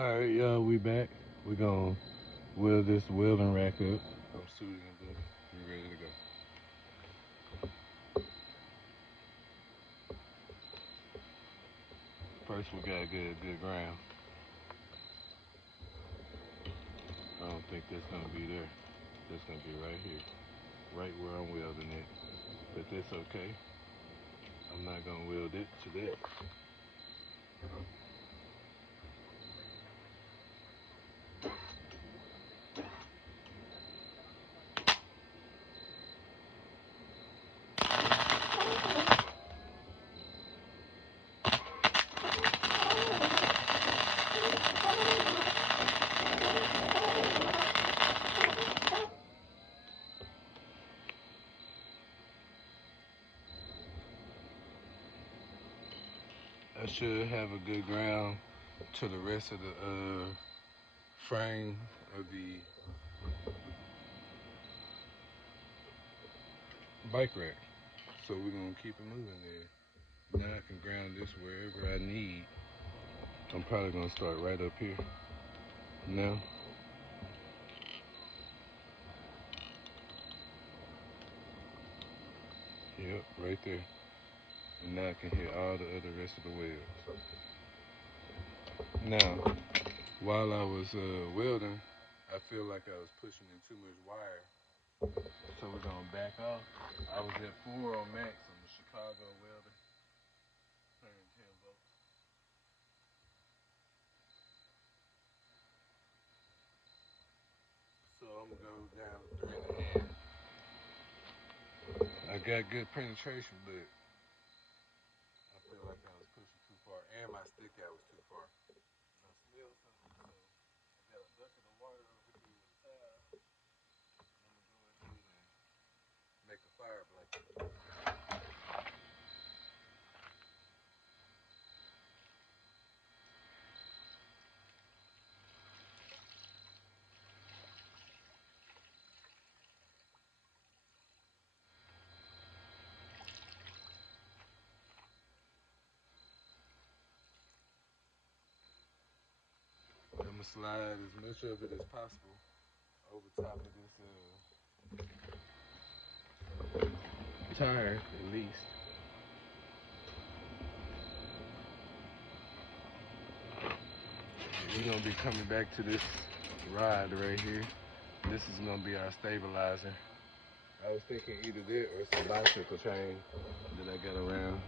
Alright, y'all, we back. We're gonna weld this welding rack up. I'm suited and booted. We ready to go. First, we gotta get a good ground. I don't think that's gonna be there. That's gonna be right here, right where I'm welding it. But that's okay. I'm not gonna weld it to that. I should have a good ground to the rest of the frame of the bike rack. So we're gonna keep it moving there. Now I can ground this wherever I need. I'm probably gonna start right up here. Now, yep, right there. And now I can hit all the other rest of the welds. Now, while I was welding, I feel like I was pushing in too much wire. So we're gonna back off. I was at 4 on max on the Chicago welder, 110 volts. So I'm gonna go down to 3.5. I got good penetration, but I feel like I was pushing too far, and my stick out was too far. And I smelled something, so I got a bucket of water over here with towel. I'm gonna go ahead and make a fire blanket. I'm gonna slide as much of it as possible over top of this tire, at least. We're gonna be coming back to this rod right here. This is gonna be our stabilizer. I was thinking either that or some bicycle chain that I got around.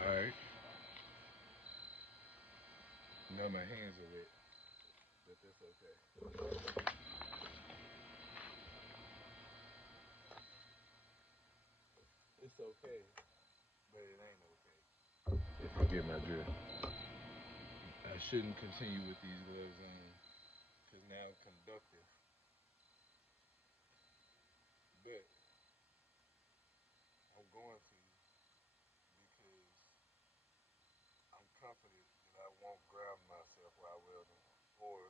Alright. Now my hands are wet, but that's okay. It's okay, but it ain't okay. If you get my drift. I shouldn't continue with these gloves on because now I'm conductive. But I'm going to because I'm confident that I won't grab myself while welding or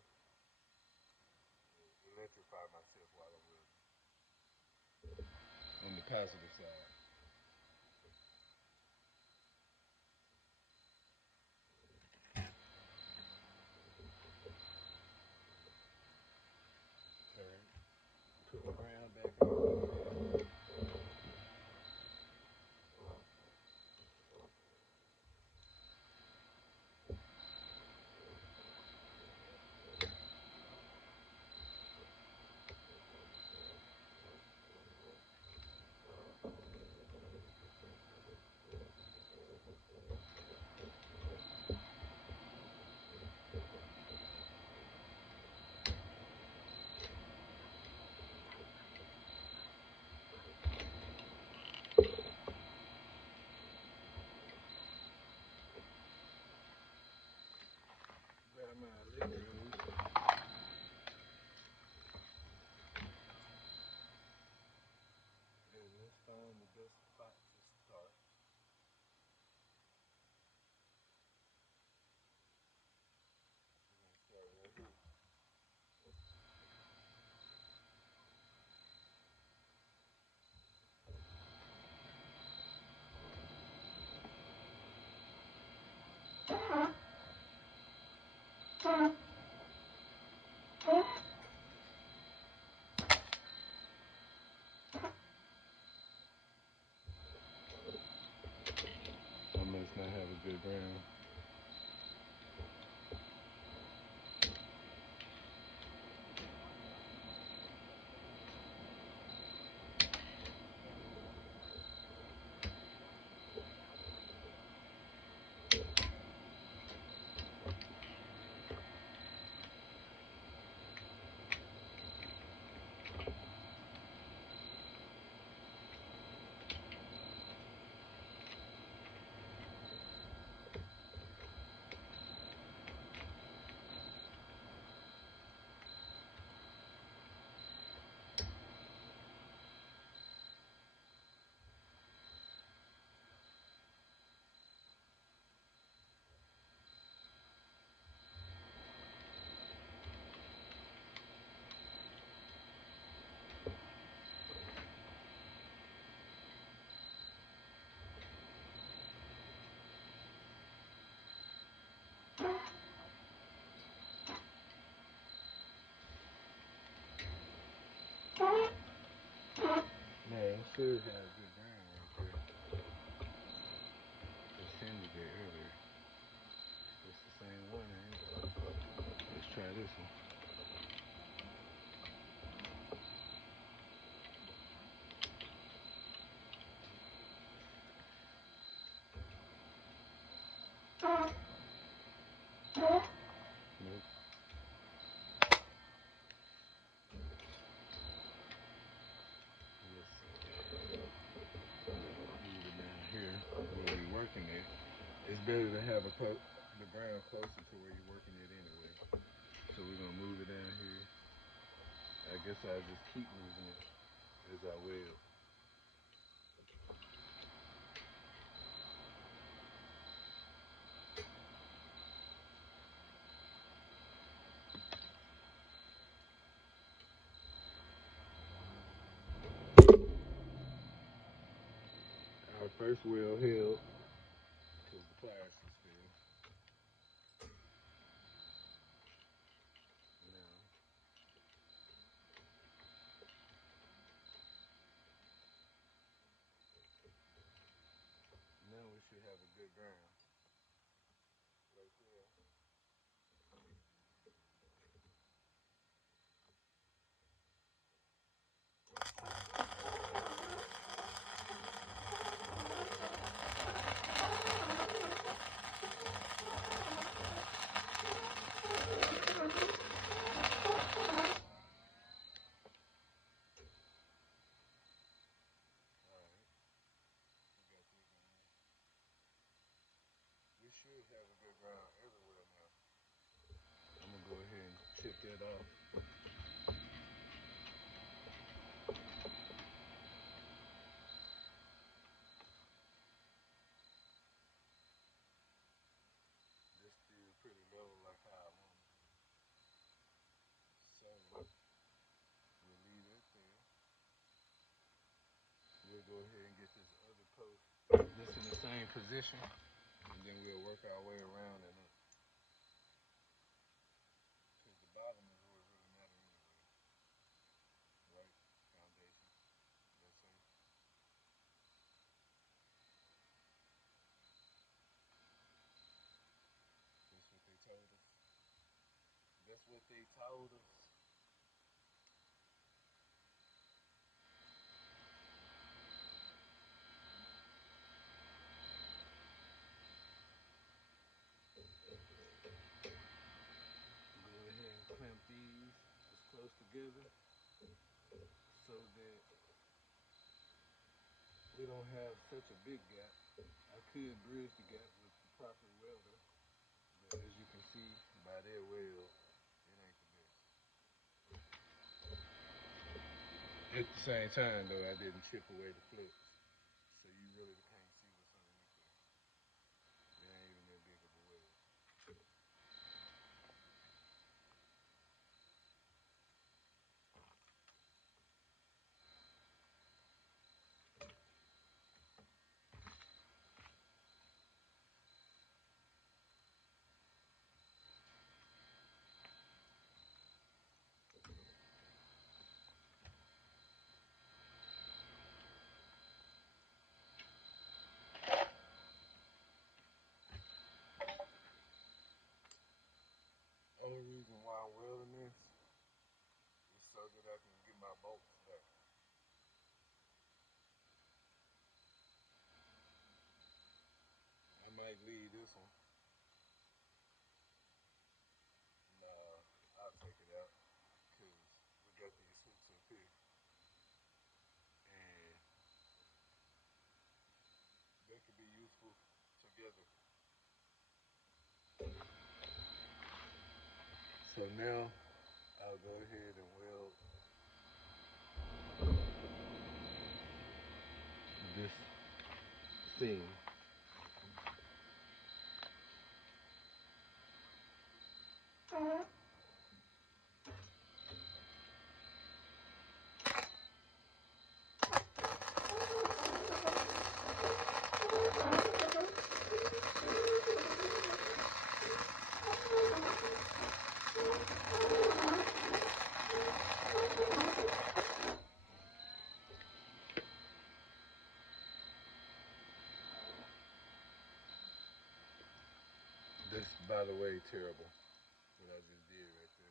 electrify myself while I'm welding. On the positive side. Alright. Put my ground back on. Grab my electrode. And let's find the best spot to start. I must not have a good ground. Man, it should have good ground right there. Just sending it earlier. It's the same one, ain't it? Let's try this one. Nope. Let's move it down here where we're working it. It's better to have the ground closer to where you're working it anyway. So we're gonna move it down here. I guess I'll just keep moving it as I will. Our first wheel held because the pliers fell. Now we should have a good ground right there. All right, we got this one. We should have a good ground everywhere now. I'm gonna go ahead and chip that off. This still pretty low like how I want it. So we'll leave it there. We'll go ahead and get this other post just in the same position, and then we'll work our way around and up. Because the bottom is where it really matters anyway, right? Foundation. That's it. That's what they told us. That's what they told us. Go ahead and clamp these as close together so that we don't have such a big gap. I could bridge the gap with the proper welder, but as you can see by that weld, it ain't the best. At the same time, though, I didn't chip away the flux, so you really can't see what's underneath there. It ain't even that big of a weld. this one. Nah, I'll take it out because we got these hooks up here, and they could be useful together. So now I'll go ahead and weld this seam. This, by the way, terrible. What I just did right there.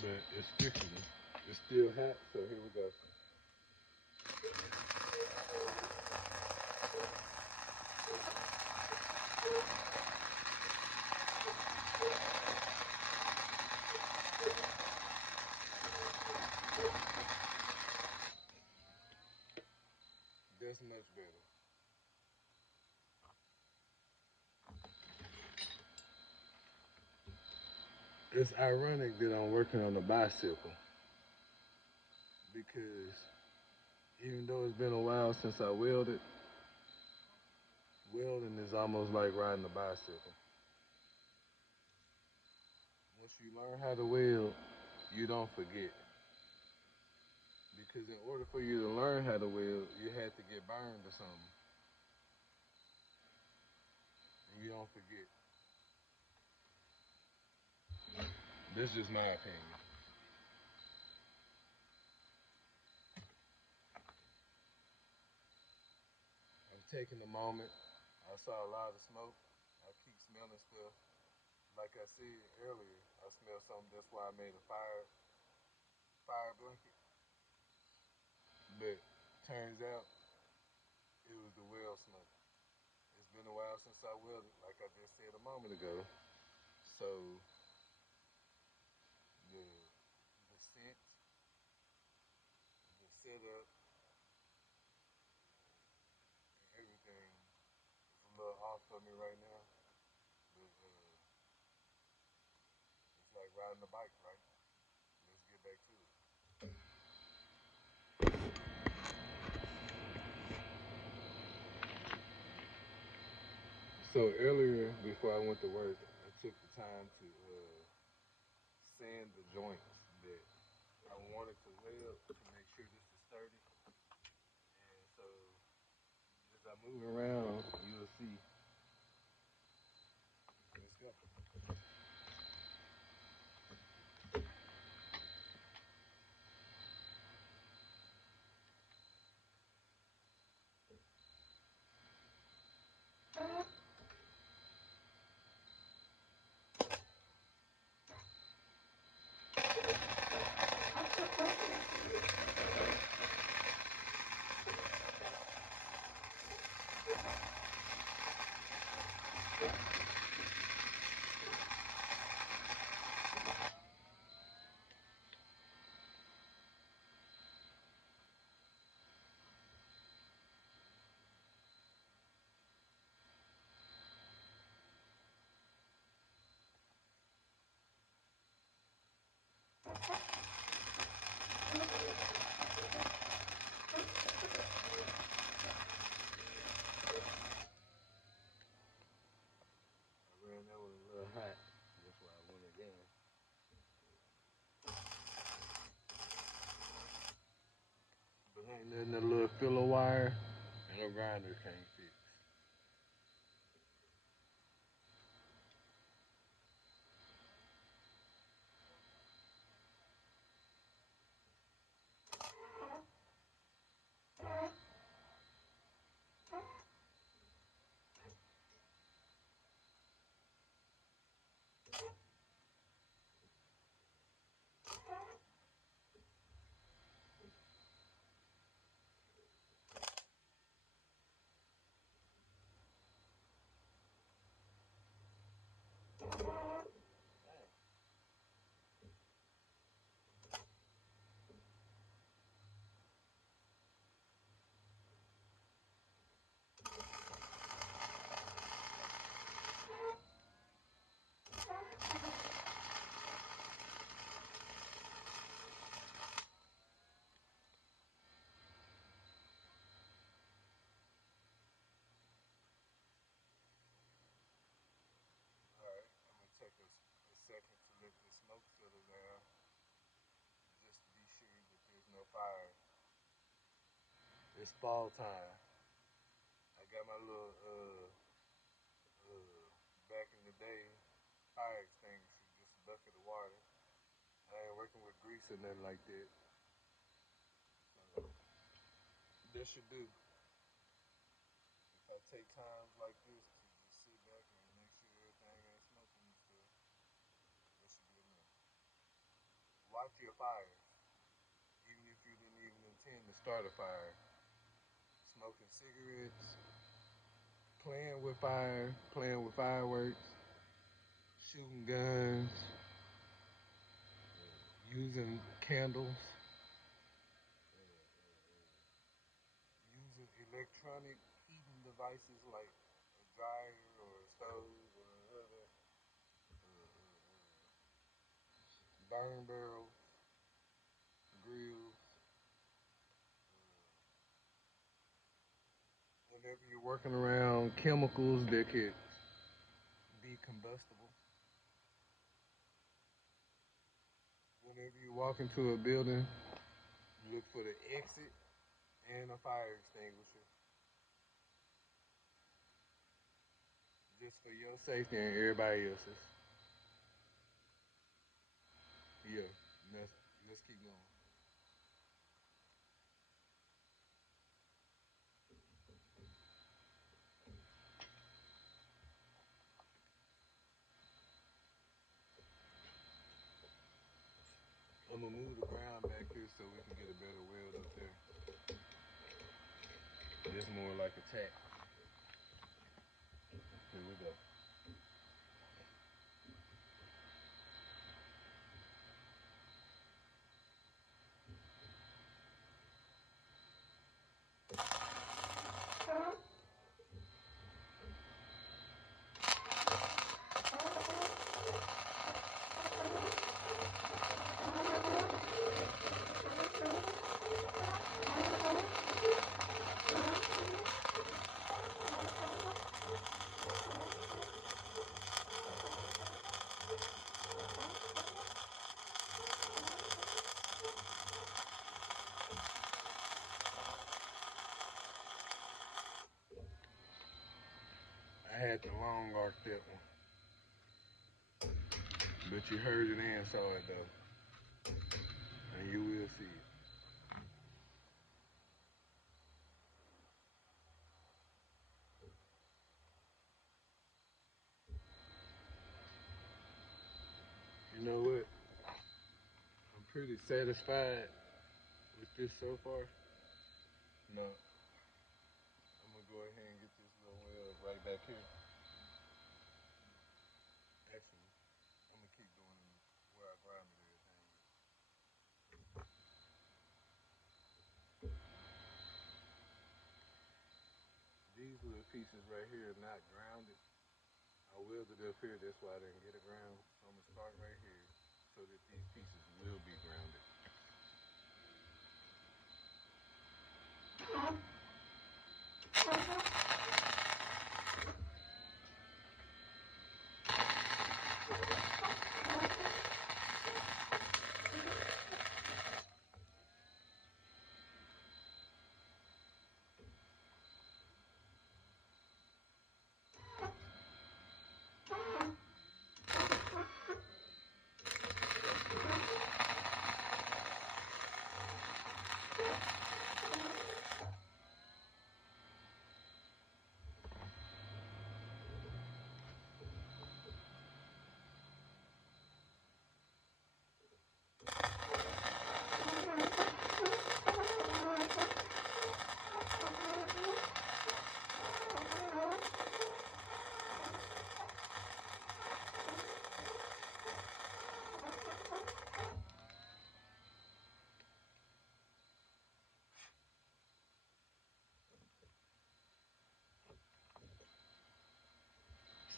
But it's fixable. It's still hot, so here we go. That's much better. It's ironic that I'm working on a bicycle because even though it's been a while since I welded, welding is almost like riding a bicycle. Once you learn how to weld, you don't forget. Because in order for you to learn how to weld, you had to get burned or something, and you don't forget. This is just my opinion. I'm taking a moment. I saw a lot of smoke. I keep smelling stuff. Like I said earlier, I smell something. That's why I made a fire blanket. But turns out it was the weld smoke. It's been a while since I welded, like I just said a moment ago. So the scent, the setup, and everything is a little off for me right now. But it's like riding a bike, right? Let's get back to it. So earlier, before I went to work, I took the time to sand the joints that I wanted to weld to make sure this is sturdy. And so as I move around, you'll see. Let's go. I ran that one a little hot. That's why I went again. But ain't nothing a little filler wire and a grinder can't fix. fire. It's fall time. I got my little back in the day fire extinguisher, just a bucket of water. I ain't working with grease or nothing like that. That should do. If I take times like this to just sit back and make sure everything ain't smoking and stuff, that should be enough. Watch your fires, even if you didn't even intend to start a fire. Smoking cigarettes, playing with fire, playing with fireworks, shooting guns, using candles, using electronic heating devices like a dryer or a stove or other burn barrels, grills. Whenever you're working around chemicals that could be combustible, whenever you walk into a building, look for the exit and a fire extinguisher, just for your safety and everybody else's. Yeah, let's keep going. I'm gonna move the ground back here so we can get a better weld up there. It's more like a tack. Here we go. I had to long arc that one, but you heard it and saw it though, and you will see it. You know what? I'm pretty satisfied with this so far. No, I'm gonna go ahead and get this little weld right back here. Actually, I'm gonna keep doing where I grounded everything. These little pieces right here are not grounded. I welded up here, that's why I didn't get it ground. So I'm gonna start right here so that these pieces will be grounded.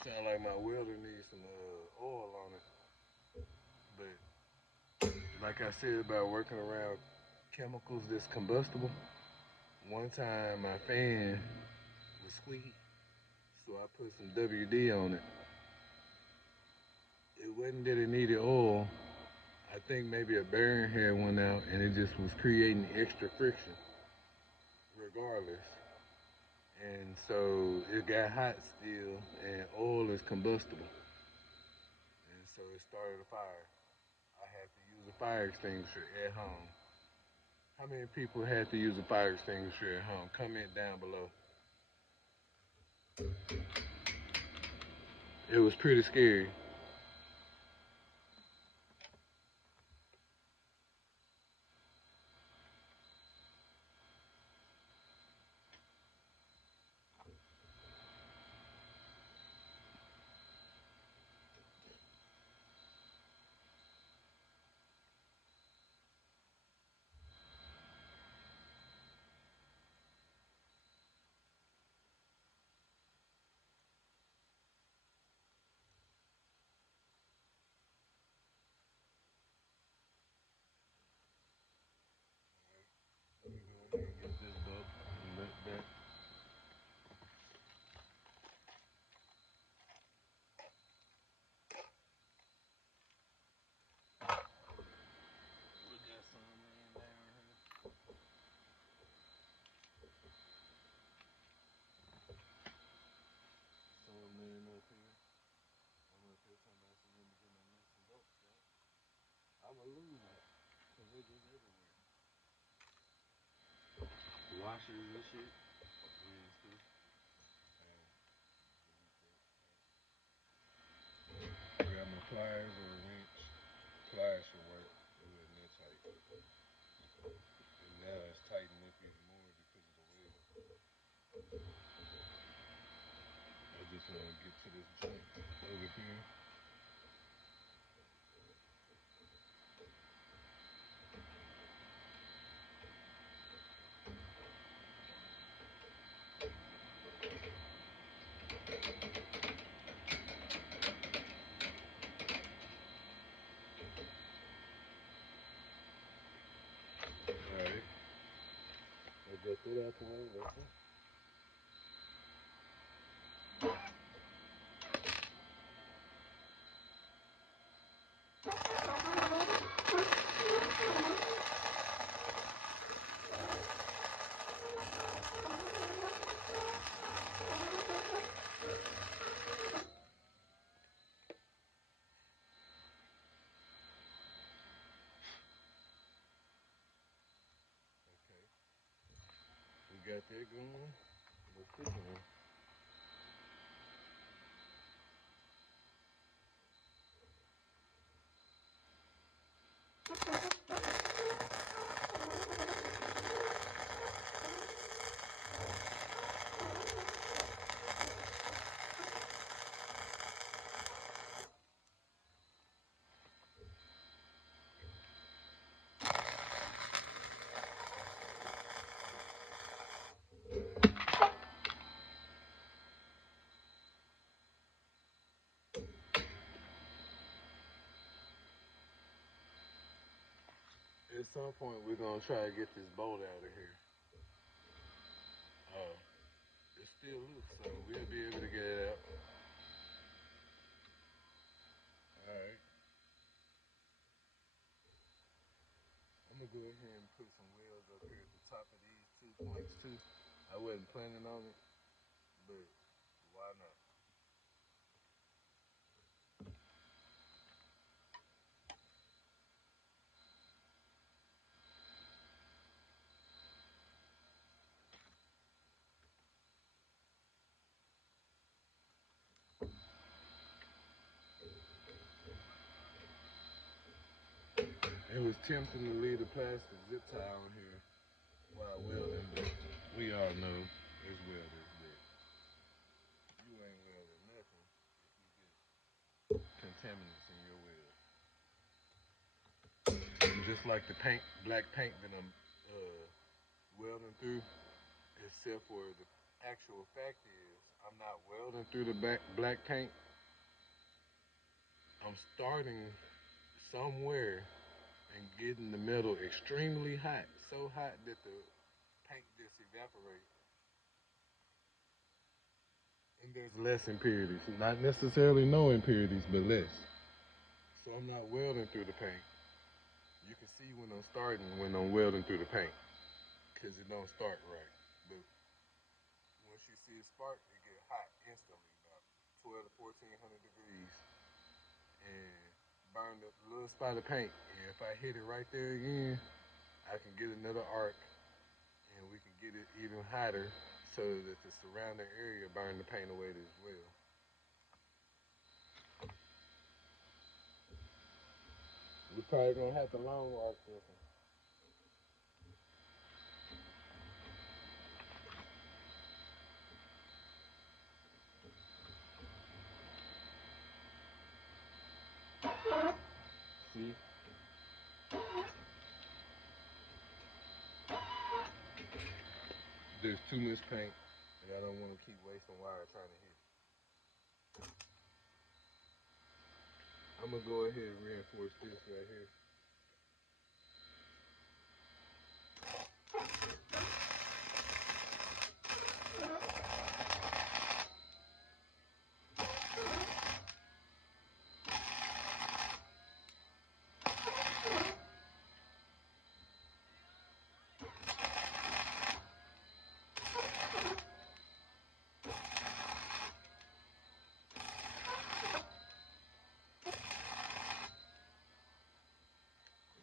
Sound like my welder needs some oil on it. But like I said about working around chemicals that's combustible, one time my fan was squeaky, so I put some WD on it. It wasn't that it needed oil. I I think maybe a bearing had went out and it just was creating extra friction regardless. And so it got hot still, and oil is combustible. And so it started a fire. I had to use a fire extinguisher at home. How many people had to use a fire extinguisher at home? Comment down below. It was pretty scary. Let me go ahead and get this book and let that. We got some laying down here. Some laying up here. I'm up here talking about some let me get my nuts and bolts out. I'ma lose it. Cause they just everywhere. Washers and shit. Rinse too. I got my pliers or a wrench. Pliers should work. It wasn't that tight. And now it's tightened up even more because of the weld. I just want to get to this joint over here. Alright. I got that out the way. That's it. Okay. We got that going. Let's keep going. At some point, we're gonna try to get this bolt out of here. Oh, it's still loose, so we'll be able to get it out. All right. I'm gonna go ahead and put some wheels up here at the top of these 2 points too. I wasn't planning on it, but why not? It was tempting to leave the plastic zip tie on here while welding, but we all know as welders that you ain't welding nothing if you get contaminants in your weld. And just like the paint, black paint that I'm welding through, except for the actual fact is I'm not welding through the black paint. I'm starting somewhere and getting the metal extremely hot, so hot that the paint just evaporates. And there's less impurities. Not necessarily no impurities, but less. So I'm not welding through the paint. You can see when I'm starting, when I'm welding through the paint, because it don't start right. But once you see it spark, it get hot instantly, about 12 to 1400 degrees, and burn the little spot of paint. And if I hit it right there again, I can get another arc, and we can get it even hotter so that the surrounding area burn the paint away as well. We're probably gonna have to long arc this one. See, there's too much paint, and I don't want to keep wasting wire trying to hit it. I'm gonna go ahead and reinforce this right here.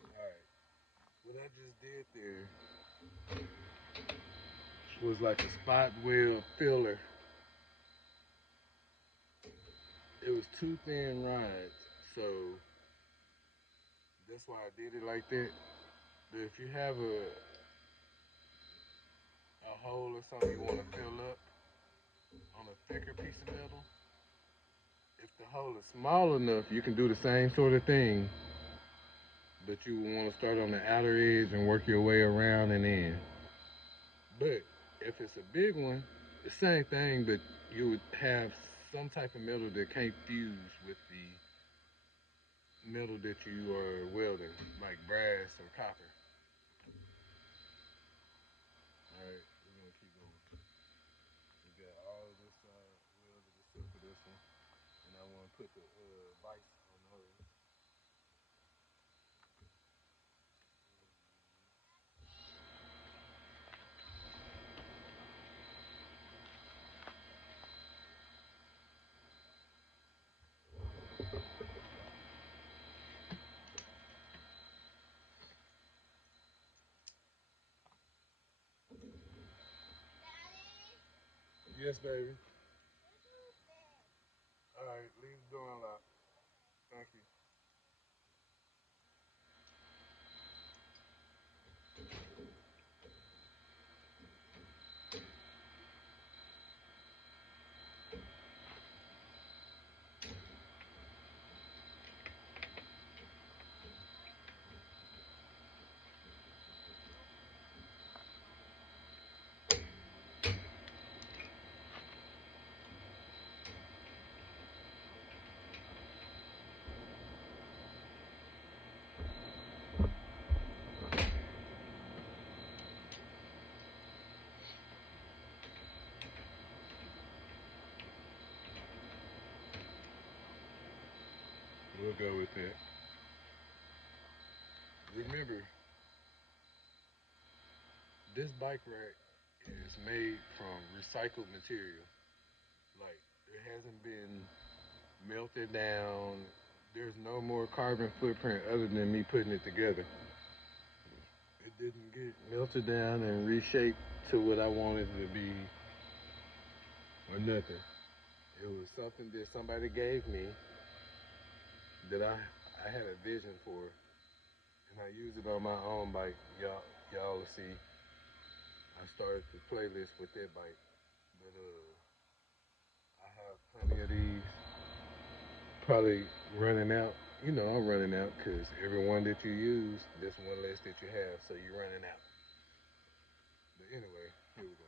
All right, what I just did there was like a spot weld filler. It was two thin rods, so that's why I did it like that. But if you have a hole or something you want to fill up on a thicker piece of metal, if the hole is small enough, you can do the same sort of thing, but you want to start on the outer edge and work your way around and in. But if it's a big one, the same thing, but you would have some type of metal that can't fuse with the metal that you are welding, like brass or copper. All right, we're gonna keep going. We got all of this side welded except for this one, and I want to put the vise on the other one. Yes, baby. All right, leave the door unlocked. Thank you. We'll go with that. Remember, this bike rack is made from recycled material. Like, it hasn't been melted down. There's no more carbon footprint other than me putting it together. It didn't get melted down and reshaped to what I wanted it to be or nothing. It was something that somebody gave me that I had a vision for, and I use it on my own bike. Y'all will see. I started the playlist with that bike, but I have plenty of these. Probably running out. You know, I'm running out because every one that you use, that's one less that you have, so you're running out. But anyway, here we go.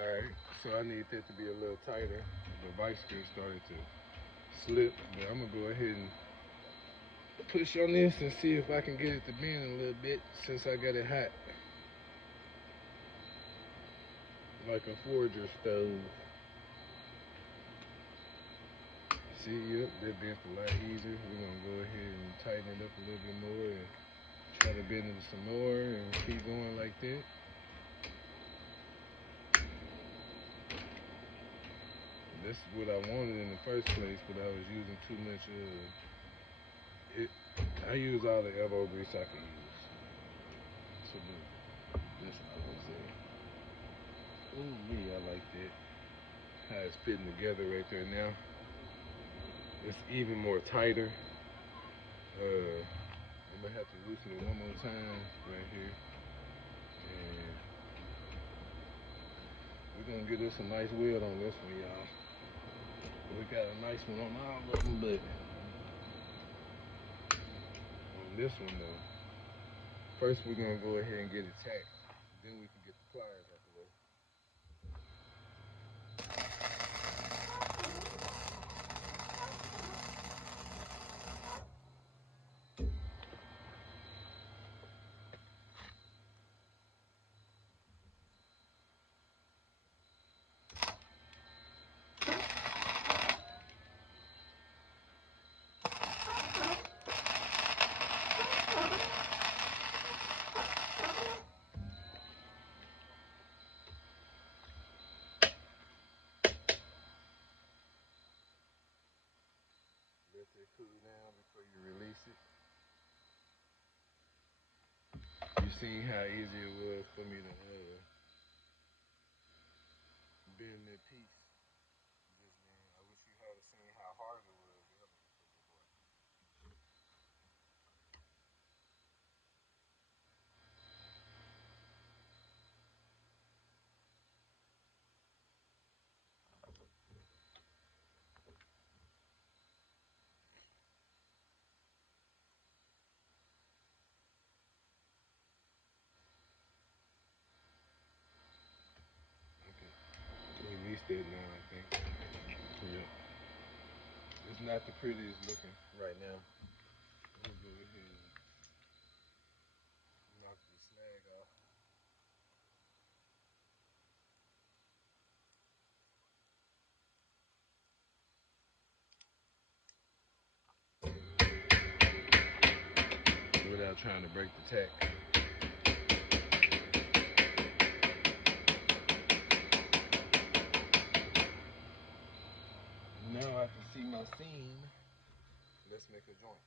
All right, so I need that to be a little tighter. The vice grip started to slip, but I'm gonna go ahead and push on this and see if I can get it to bend a little bit since I got it hot. like a forger stove. See, yep, that bent's a lot easier. We're gonna go ahead and tighten it up a little bit more and try to bend it some more and keep going like that. This is what I wanted in the first place, but I was using too much I use all the elbow grease I can use. So this is what I'm saying. Ooh, I like that. How it's fitting together right there now. It's even more tighter. I'm gonna have to loosen it one more time right here. And we're gonna get us a nice weld on this one, y'all. We got a nice one on all of them, but on this one though, first we're gonna go ahead and get it tacked. Then we can get the pliers out the way. Let that cool down before you release it. You seen how easy it was for me to bend that piece. Just man, I wish you had seen how hard it was. Okay, release that now. I think. Yep. It's not the prettiest looking right now. I'm gonna go ahead and knock the snag off. Without trying to break the tack. Now I can see my seam. Let's make a joint.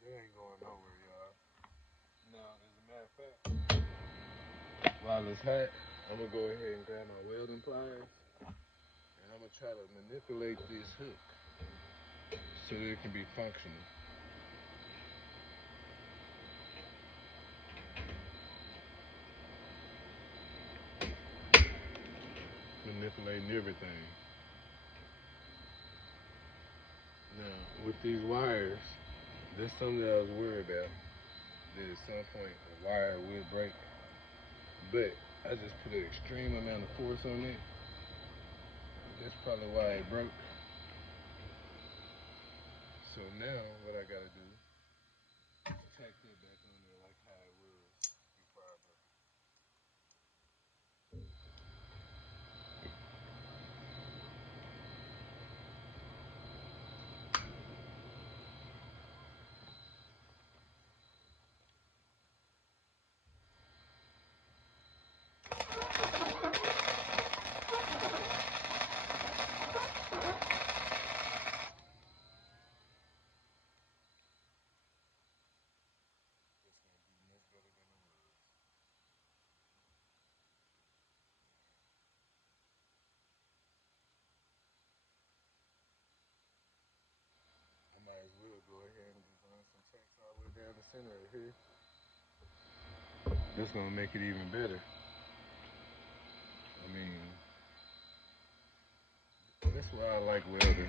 They ain't going nowhere, y'all. Now, as a matter of fact, while it's hot, I'm gonna go ahead and grab my welding pliers and I'm gonna try to manipulate this hook so that it can be functional. Manipulating everything. Now, with these wires, there's something that I was worried about. That at some point a wire will break. But I just put an extreme amount of force on it. That's probably why it broke. So now what I gotta do is tack that back on there like how it was before I broke it. It's gonna be much better than it was. I might as well go ahead and just run some tacks all the way down the center of here. That's gonna make it even better. I mean, that's why I like welding.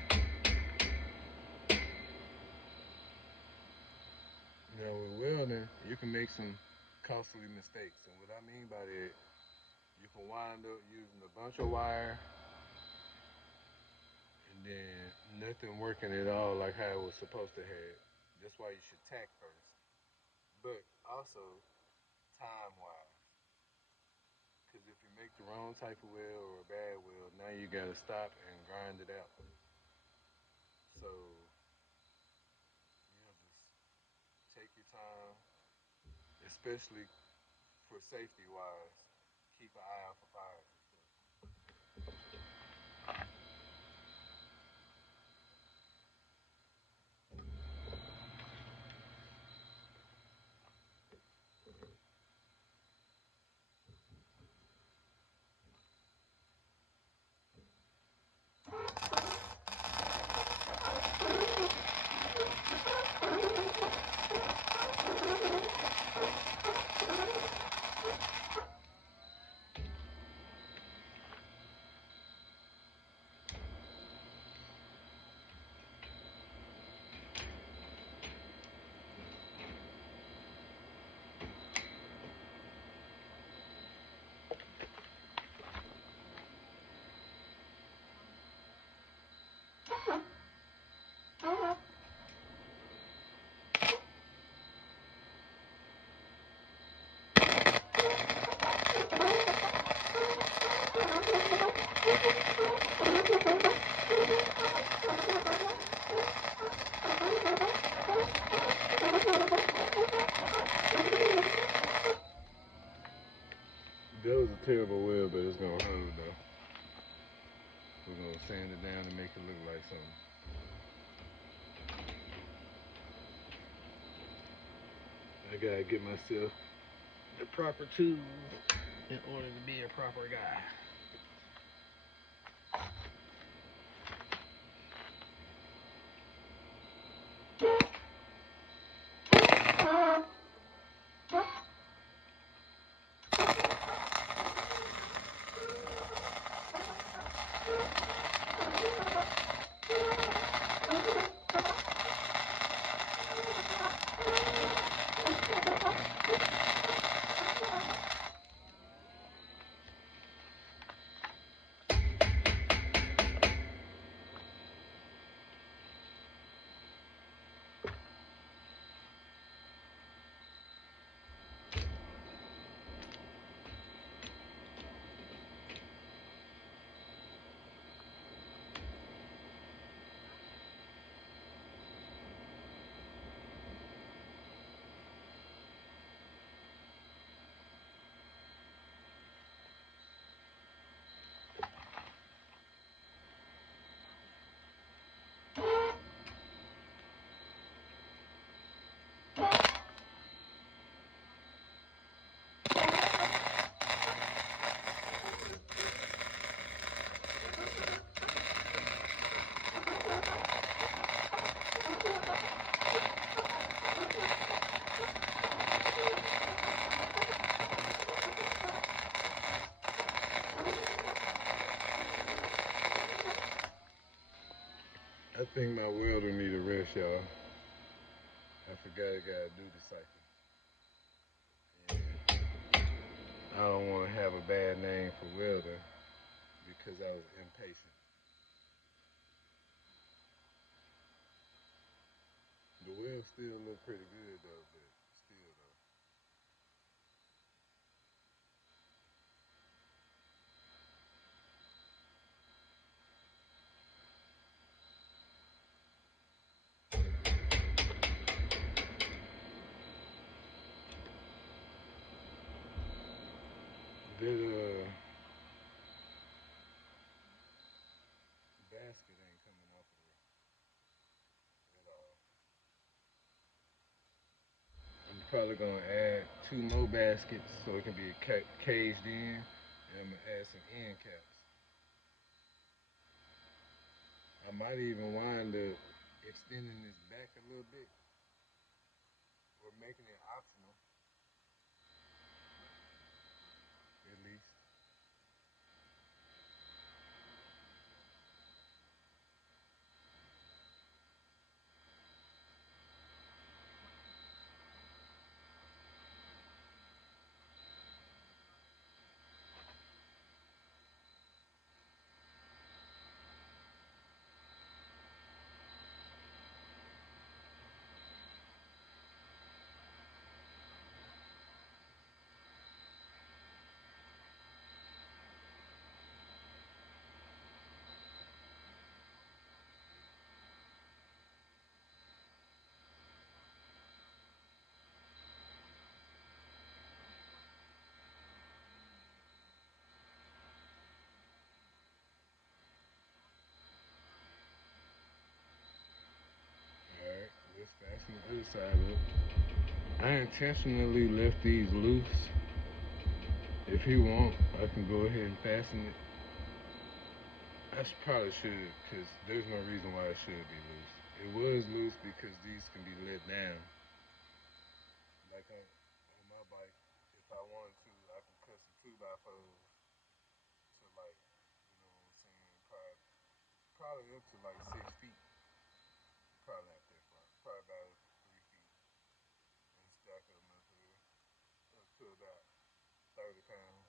With welding, you can make some costly mistakes. And what I mean by that, you can wind up using a bunch of wire and then nothing working at all like how it was supposed to have. That's why you should tack first. But also, time wise. Because if you make the wrong type of weld or a bad weld, now you gotta stop and grind it out. So, just take your time, especially for safety wise. Keep an eye out for fire. That was a terrible weld, but it's gonna hold though. We're gonna sand it down and make it look like something. I gotta get myself the proper tools in order to be a proper guy. I think my welder need a rest, y'all. I forgot I gotta do the cycle. I don't want to have a bad name for welder because I was impatient. The weld still look pretty good though, but still though. That basket ain't coming off of it at all. I'm probably gonna add two more baskets so it can be caged in, and I'm gonna add some end caps. I might even wind up extending this back a little bit or making it optional. side up. I intentionally left these loose. If he won't, I can go ahead and fasten it. I probably should, because there's no reason why it should be loose. It was loose because these can be let down. Like on my bike, if I wanted to, I can cut some 2x4s to like, you know what I'm saying, probably up to like 6 feet. Probably not that far. Probably about 3 feet. And stack them up there up to about 30 pounds.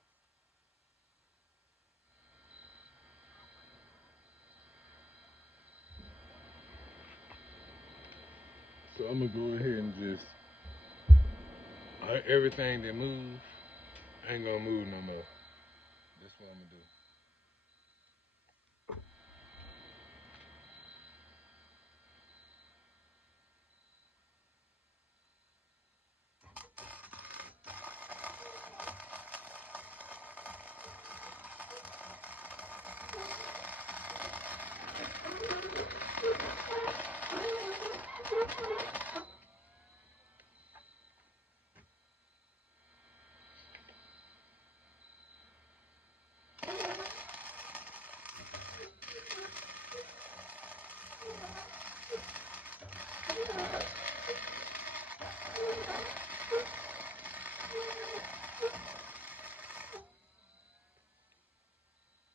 So I'm gonna go ahead and just everything that moves ain't gonna move no more. That's what I'm gonna do.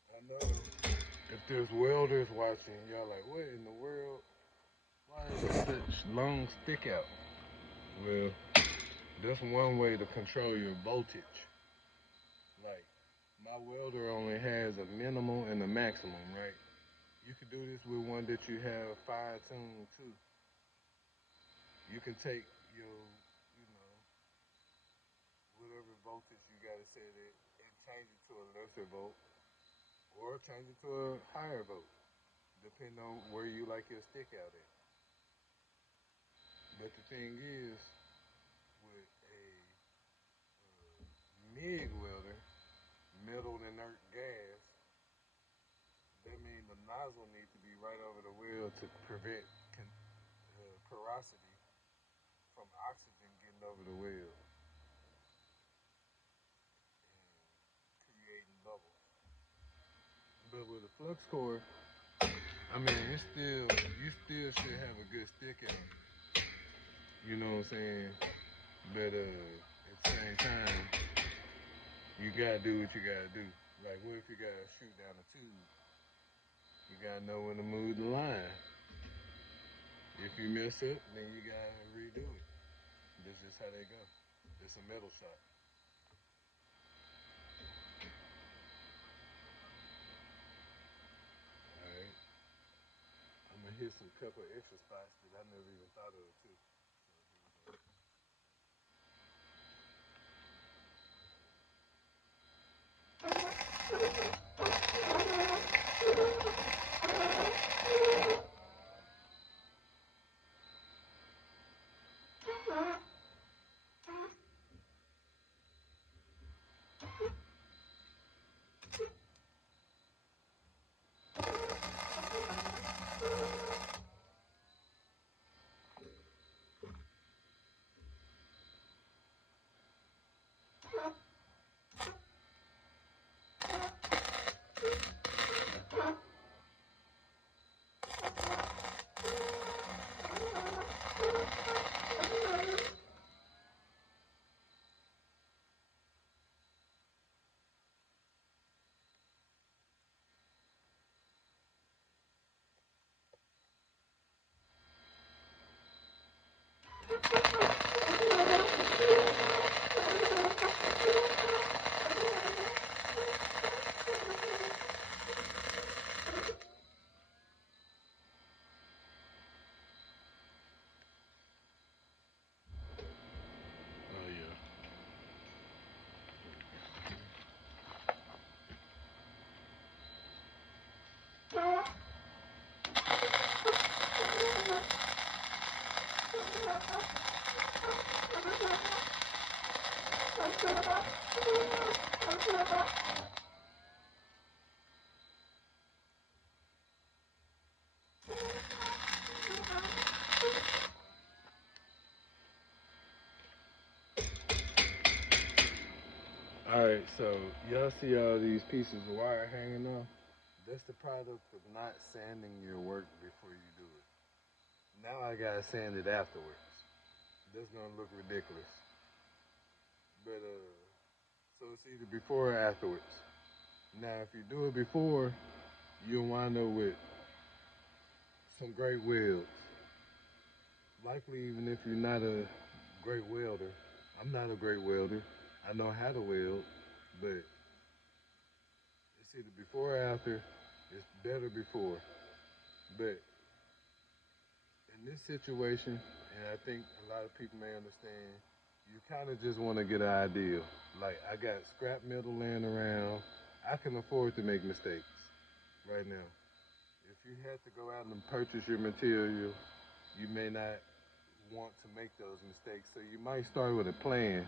I know if there's welders watching, y'all like, what in the world? Why is it such long stick out? Well, that's one way to control your voltage. Like, my welder only has a minimum and a maximum, right? You can do this with one that you have fine tuned too. You can take your, you know, whatever voltage you got to set it and change it to a lesser volt or change it to a higher volt, depending on where you like your stick out at. But the thing is, with a MIG welder, metal inert gas, that means the nozzle needs to be right over the wheel to prevent porosity from oxygen getting over the wheel and creating bubbles. But with a flux core, I mean, it's still you still should have a good stick out. You know what I'm saying? But at the same time, you gotta do what you gotta do. Like, what if you gotta shoot down a tube? You gotta know when to move the line. If you mess up, then you gotta redo it. That's just how they go. It's a metal shot. All right. I'm gonna hit some couple extra spots that I never even thought of too. Oh yeah. So y'all see all these pieces of wire hanging off? That's the product of not sanding your work before you do it. Now I gotta sand it afterwards. That's gonna look ridiculous. But so it's either before or afterwards. Now if you do it before, you'll wind up with some great welds. Likely even if you're not a great welder. I'm not a great welder. I know how to weld, but it's either before or after. It's better before. But in this situation, and I think a lot of people may understand, you kind of just want to get an idea. Like, I got scrap metal laying around. I can afford to make mistakes right now. If you had to go out and purchase your material, you may not want to make those mistakes. So you might start with a plan,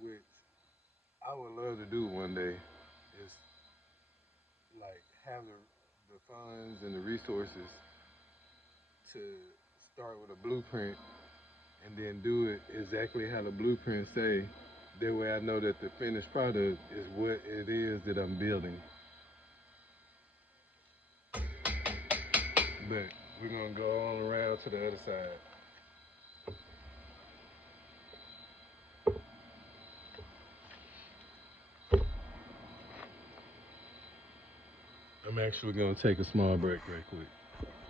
which I would love to do one day, is like have the funds and the resources to start with a blueprint and then do it exactly how the blueprint say. That way I know that the finished product is what it is that I'm building. But we're gonna go on around to the other side. I'm actually gonna take a small break right quick.